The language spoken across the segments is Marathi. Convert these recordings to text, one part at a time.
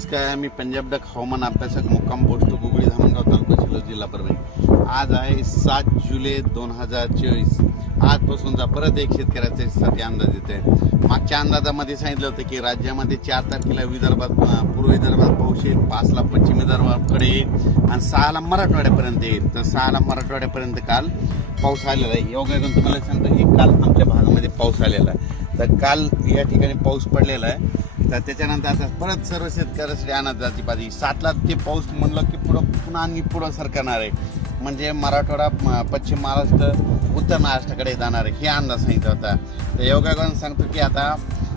नमस्कार मी पंजाब डक हवामान अभ्यासक मुक्काम पोस्ट गुगळी धामणगाव तालुका शिलो जिल्हा परभणी. आज आहे सात जुलै दोन हजार चोवीस. आजपासूनचा परत एक शेतकऱ्याच्यासाठी अंदाज येत आहे मागच्या अंदाजामध्ये सांगितलं होतं की राज्यामध्ये चार तारखेला विदर्भात पूर्व विदर्भात पाऊस येईल पाचला पश्चिम विदर्भाकडे येईल आणि सहाला मराठवाड्यापर्यंत येईल. तर सहाला मराठवाड्यापर्यंत काल पाऊस आलेला आहे. योगायोगाने तुम्हाला सांगतो की काल आमच्या भागामध्ये पाऊस आलेला आहे. तर काल या ठिकाणी पाऊस पडलेला आहे. तर त्याच्यानंतर आता परत सर्व शेतकऱ्यासाठी अनाजाची पाहिजे सातला ते पाऊस म्हणलं की पुढं पुन्हा आणि पुढं सरकणार आहे. म्हणजे मराठवाडा म- पश्चिम महाराष्ट्र उत्तर महाराष्ट्राकडे जाणार आहे. हे अंदाज सांगितला होता. तर योगायोगाने सांगतो की आता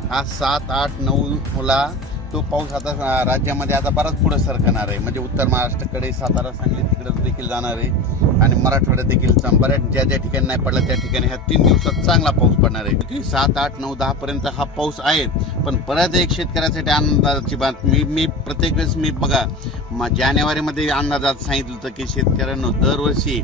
हा सात आठ नऊला तो पाऊस आता राज्यामध्ये आता बराच पुढं सरकणार आहे. म्हणजे उत्तर महाराष्ट्राकडे सातारा सांगली तिकडे देखील जाणार आहे. आणि मराठवाड्यात देखील बऱ्याच ज्या ज्या ठिकाणी नाही पडला त्या ठिकाणी ह्या तीन दिवसात चांगला पाऊस पडणार आहे. सात आठ नऊ दहा पर्यंत हा पाऊस आहे. पण परत एक शेतकऱ्यासाठी अंदाजाची बात मी मी प्रत्येक वेळेस मी बघा जानेवारीमध्ये अंदाजात सांगितलं होतं की शेतकऱ्यांनो दरवर्षी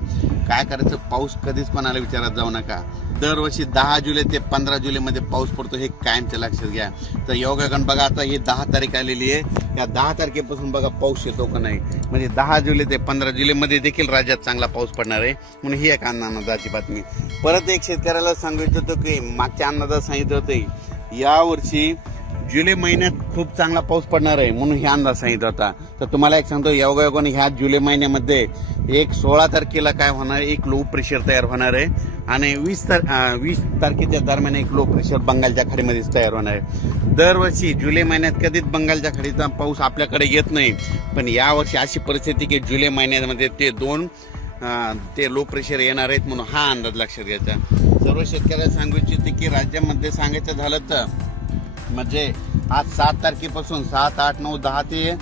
काय करायचं पाऊस कधीच कोणाला विचारात जाऊ नका. दरवर्षी दहा जुलै ते पंधरा जुलैमध्ये पाऊस पडतो हे कायमच्या लक्षात घ्या. तर योगागण बघा आता ही दहा तारीख आलेली आहे. या दहा तारखेपासून बघा पाऊस येतो का नाही. म्हणजे दहा जुलै ते पंधरा जुलैमध्ये देखील राज्यात चांगला पाऊस पडणार आहे. म्हणून ही एक अन्नदाची बातमी. परत एक शेतकऱ्याला सांगू इच्छितो की मागच्या अंदाजात सांगितलं होतं यावर्षी जुलै महिन्यात खूप चांगला पाऊस पडणार आहे म्हणून हे अंदाज सांगितला होता. तर तुम्हाला एक सांगतो योगायोगाने ह्या जुलै महिन्यामध्ये एक सोळा तारखेला काय होणार एक लो प्रेशर तयार होणार आहे. आणि वीस तार वीस तारखेच्या दरम्यान एक लो प्रेशर बंगालच्या खाडीमध्येच तयार होणार आहे. दरवर्षी जुलै महिन्यात कधीच बंगालच्या खाडीचा पाऊस आपल्याकडे येत नाही. पण यावर्षी अशी परिस्थिती की जुलै महिन्यामध्ये ते दोन ते लो प्रेशर येणार आहेत म्हणून हा अंदाज लक्षात घ्यायचा. सर्व शेतकऱ्याला सांगू इच्छिते की राज्यामध्ये सांगायचं झालं तर म्हणजे आज सात तारखेपासून सात आठ नऊ दहा ते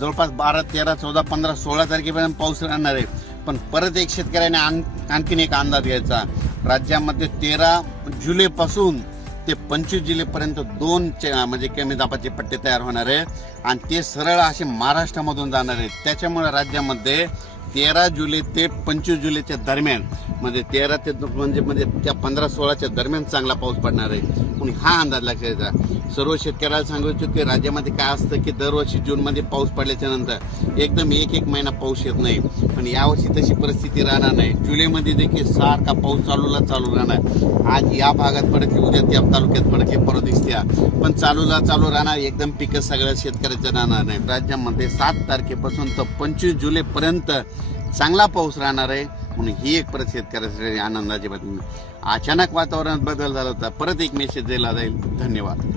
जवळपास बारा तेरा चौदा पंधरा सोळा तारखेपर्यंत पाऊस राहणार आहे. पण परत एक शेतकऱ्याने आण आणखीन एक अंदाज घ्यायचा. राज्यामध्ये तेरा जुलैपासून ते पंचवीस जुलैपर्यंत दोन चे- म्हणजे कमी दाबाचे पट्टे तयार होणार आहे. आणि ते सरळ असे महाराष्ट्रामधून जाणार आहेत. त्याच्यामुळे राज्यामध्ये तेरा जुलै ते पंचवीस जुलैच्या दरम्यान म्हणजे तेरा ते म्हणजे म्हणजे त्या पंधरा सोळाच्या दरम्यान चांगला पाऊस पडणार आहे. म्हणून हा अंदाज लक्षात सर्व शेतकऱ्याला सांगू इच्छितो की राज्यामध्ये काय असतं की दरवर्षी जूनमध्ये पाऊस पडल्याच्या नंतर एकदम एक एक महिना पाऊस येत नाही. पण यावर्षी तशी परिस्थिती राहणार नाही. जुलैमध्ये देखील सारखा पाऊस चालूला चालू राहणार. आज या भागात पडते उद्या त्या तालुक्यात पडते परत दिसत्या पण चालूला चालू राहणार एकदम पिकं सगळ्या शेतकऱ्याचं राहणार नाही. राज्यामध्ये सात तारखेपासून तर पंचवीस जुलैपर्यंत चांगला पाऊस राहणार आहे. म्हणून ही एक परत शेतकऱ्यासाठी आनंदाची बातमी. अचानक वातावरणात बदल झाला होता. परत एक मेसेज दिला जाईल. धन्यवाद.